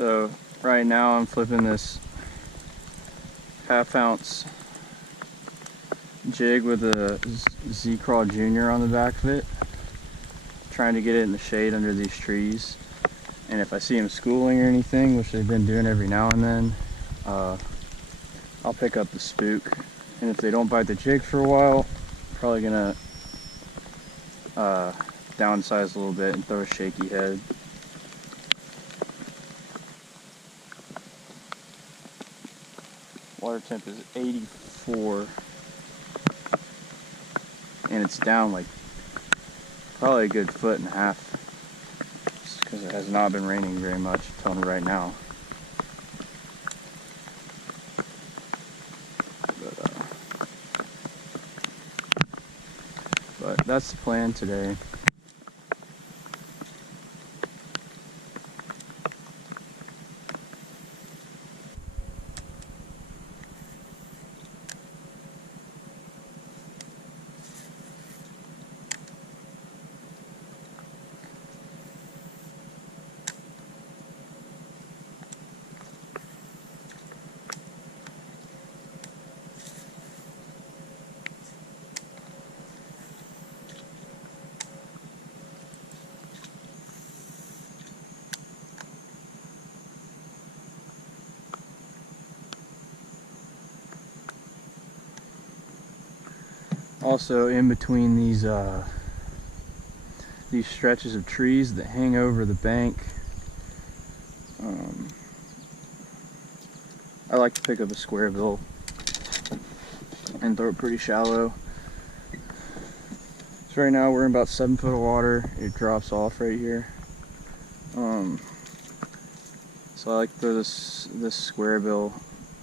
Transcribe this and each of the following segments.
So right now I'm flipping this 1/2 ounce jig with a Z-Crawl Junior on the back of it, trying to get it in the shade under these trees. And if I see them schooling or anything, which they've been doing every now and then, I'll pick up the spook. And if they don't bite the jig for a while, probably gonna downsize a little bit and throw a shaky head. Water temp is 84, and it's down like probably a good 1.5 feet, just because it has not been raining very much until right now. But that's the plan today. Also, in between these stretches of trees that hang over the bank, I like to pick up a square bill and throw it pretty shallow. So right now we're in about 7 foot of water. It drops off right here. So I like to throw this square bill.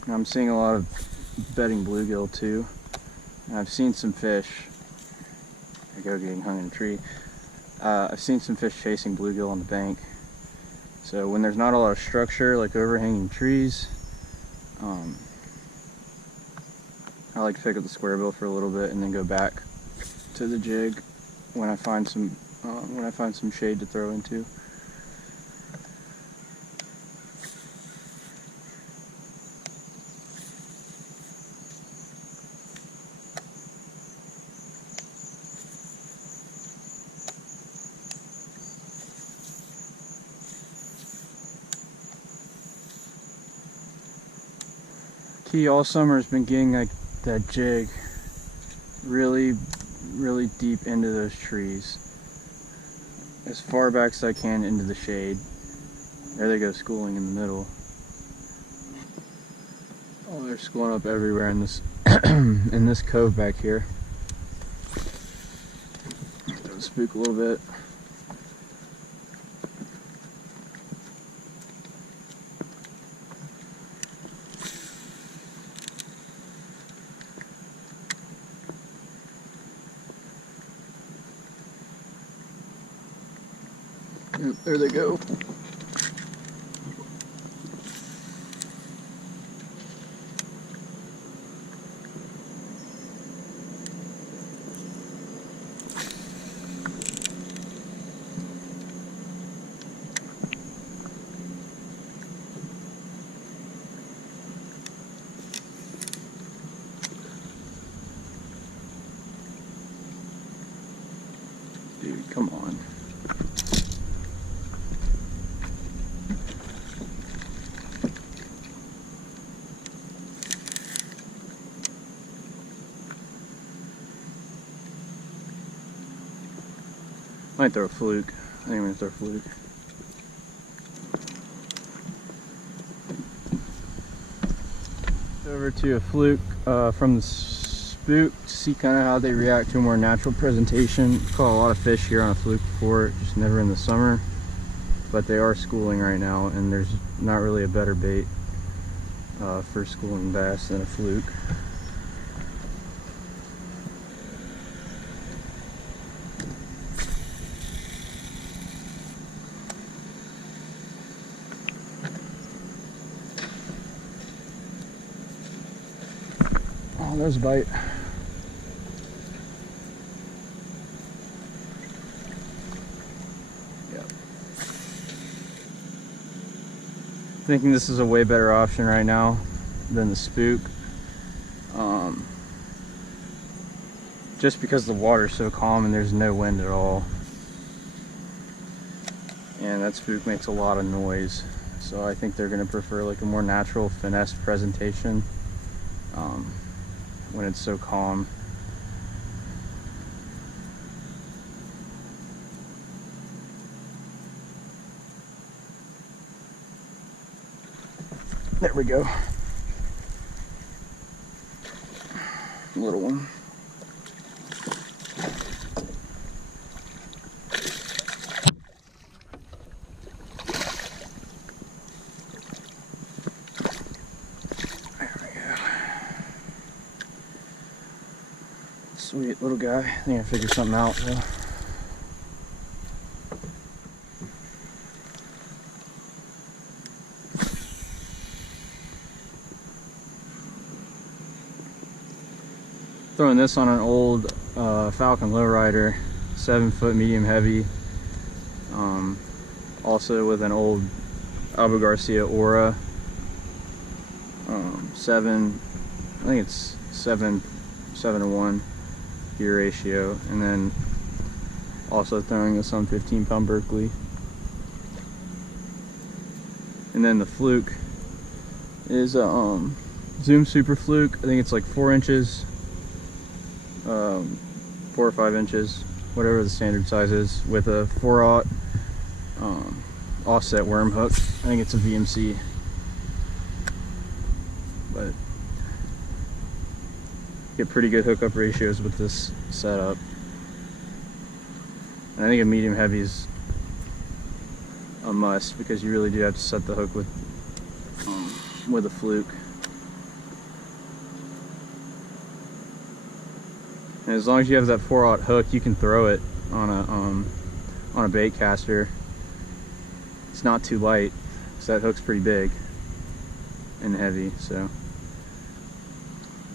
And I'm seeing a lot of bedding bluegill too. And I've seen some fish. I go getting hung in a tree. I've seen some fish chasing bluegill on the bank. So when there's not a lot of structure, like overhanging trees, I like to pick up the square bill for a little bit and then go back to the jig when I find some shade to throw into. Key all summer has been getting like that jig really deep into those trees, as far back as I can into the shade. There they go, schooling in the middle. Oh, they're schooling up everywhere in this in this cove back here. Throw the spook a little bit. Yep, there they go. Dude, come on. Might throw a fluke. I think I'm gonna throw a fluke. Over to a fluke from the spook to see kind of how they react to a more natural presentation. Caught a lot of fish here on a fluke before, just never in the summer. But they are schooling right now, and there's not really a better bait for schooling bass than a fluke. Oh, there's a bite. Yep. thinking this is a way better option right now than the spook. Just because the water's so calm and there's no wind at all. And that spook makes a lot of noise. So I think they're gonna prefer like a more natural finesse presentation when it's so calm. There we go. Little one. There we go. Sweet little guy. I think I figured something out though. Throwing this on an old Falcon lowrider, 7-foot medium heavy. Also with an old Abu Garcia Aura, 7, I think it's 7:1 gear ratio, and then also throwing this on 15-pound Berkeley. And then the Fluke is Zoom Super Fluke. I think it's like 4 inches. 4 or 5 inches, whatever the standard size is, with a 4/0 offset worm hook. I think it's a VMC, but get pretty good hookup ratios with this setup. And I think a medium heavy is a must because you really do have to set the hook with a Fluke. And as long as you have that 4/0 hook, you can throw it on a bait caster. It's not too light, so that hook's pretty big and heavy. So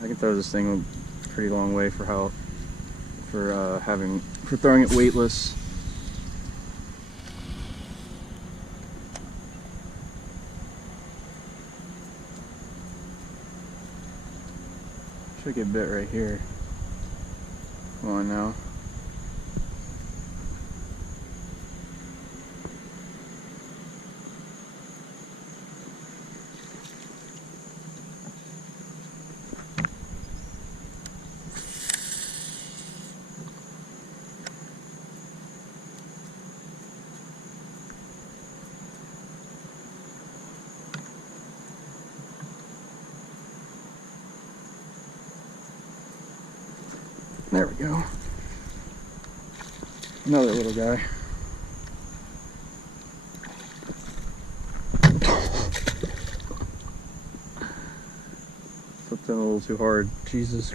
I can throw this thing a pretty long way for throwing it weightless. Should get bit right here. Come on now. There we go. Another little guy. Flipped in a little too hard. Jesus.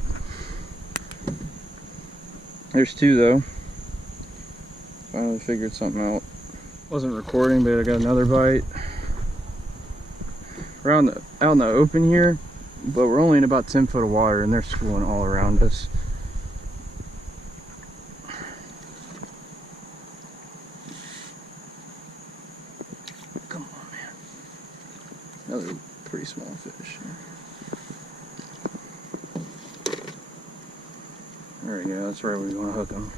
There's 2 though. Finally figured something out. Wasn't recording, but I got another bite. We're out in the open here, but we're only in about 10 foot of water and they're schooling all around us. Another pretty small fish. There we go, that's right where you want to hook them.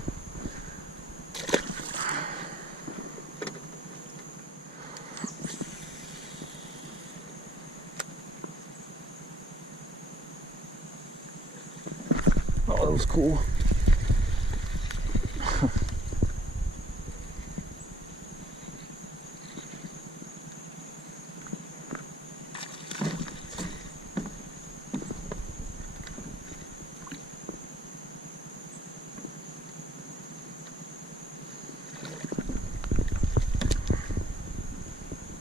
Oh, that was cool.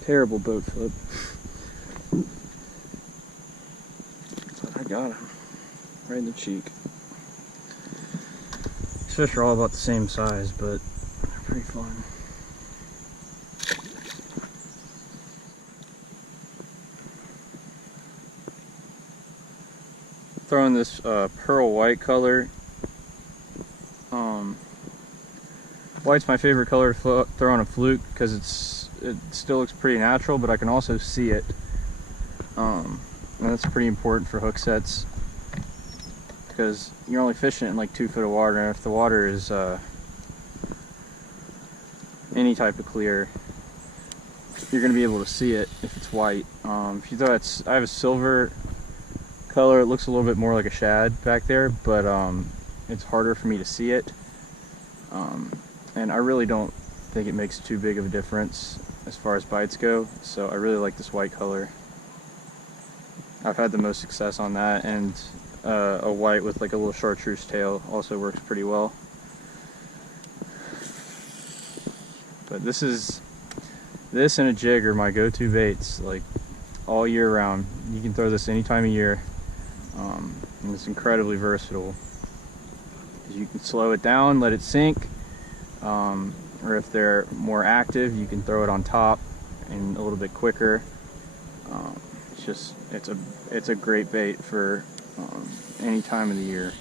Terrible boat flip. But I got him. Right in the cheek. These fish are all about the same size, but they're pretty fun. Throwing this pearl white color. White's my favorite color to throw on a Fluke because it's it still looks pretty natural, but I can also see it. And that's pretty important for hook sets, because you're only fishing in like 2 foot of water, and if the water is any type of clear, you're going to be able to see it if it's white. If you throw it, I have a silver color, it looks a little bit more like a shad back there, but it's harder for me to see it. And I really don't think it makes too big of a difference as far as bites go, so I really like this white color. I've had the most success on that, and a white with like a little chartreuse tail also works pretty well. But this and a jig are my go-to baits, like all year round. You can throw this any time of year, and it's incredibly versatile. You can slow it down, let it sink, or if they're more active, you can throw it on top and a little bit quicker. It's a great bait for any time of the year.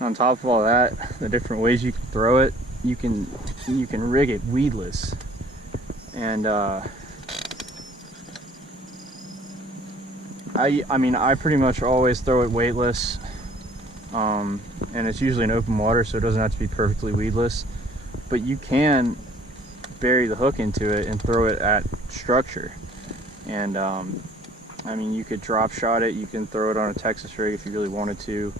On top of all that, the different ways you can throw it, you can rig it weedless, and I mean I pretty much always throw it weightless, and it's usually in open water, so it doesn't have to be perfectly weedless, but you can bury the hook into it and throw it at structure. And I mean, you could drop shot it, you can throw it on a Texas rig if you really wanted to.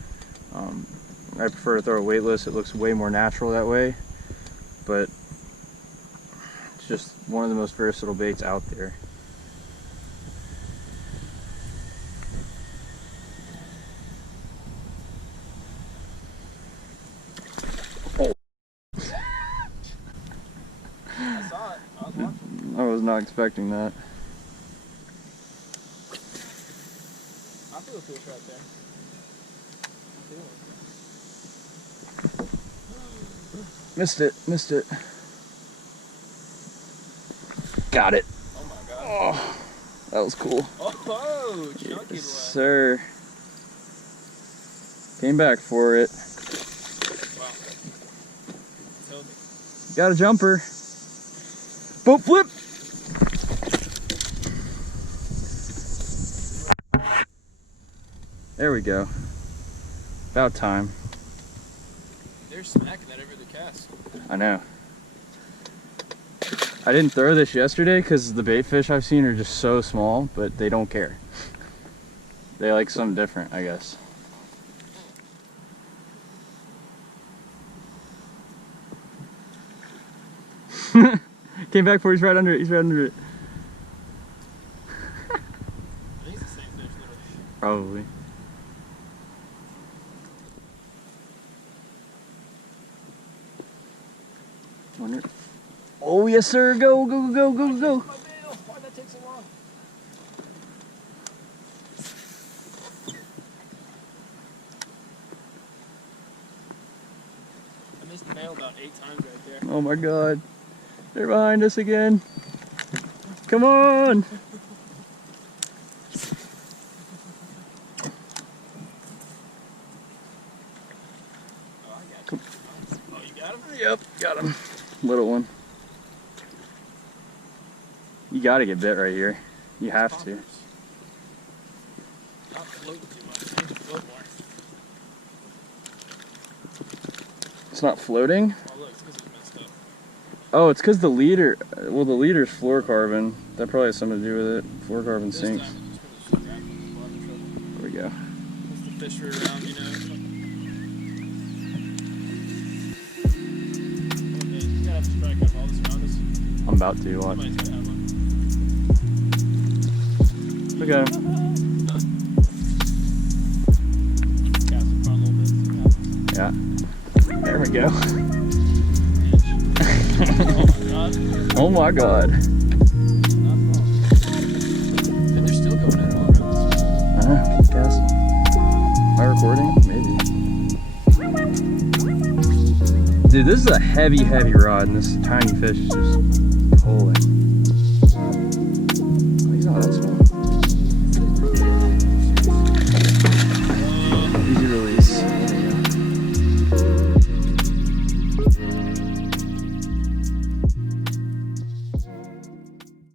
I prefer to throw it weightless, it looks way more natural that way, but it's just one of the most versatile baits out there. Oh. I saw it. I was watching. I was not expecting that. I feel a fish right there. Missed it. Got it. Oh my god. Oh, that was cool. Oh, chunky boy. Yes, sir. Came back for it. Wow. Tell me. Got a jumper. Boat flip. There we go. About time. They're smacking that every other cast. I know. I didn't throw this yesterday because the bait fish I've seen are just so small, but they don't care. They like something different, I guess. Came back for it, he's right under it, I think it's the same fish, literally. Probably. Wonder. Oh yes sir, go. My bail. Why'd that take so long? I missed the bail about 8 times right there. Oh my god. They're behind us again. Come on! Oh, I got you. Oh, you got him? Yep, got him. Little one. You gotta get bit right here. You have to. Not floating too much. I need to float more. It's not floating? Oh, look, it's because it's messed up. Oh, it's because the leader, well the leader's fluorocarbon. That probably has something to do with it. Fluorocarbon This sinks. time it's just going to shut down from the bottom trouble. There we go. Once the fish are around, you know. Oh, man, you gotta have to strike up all this around us. I'm about to, watch. Somebody's gotta have one. Look at him. Cast it front a little bit. Yeah. There we go. Oh Oh my my god. god. Not wrong. And they're still going in all around us. I know, keep casting. Am I recording? Maybe. Dude, this is a heavy rod, and this tiny fish is just pulling.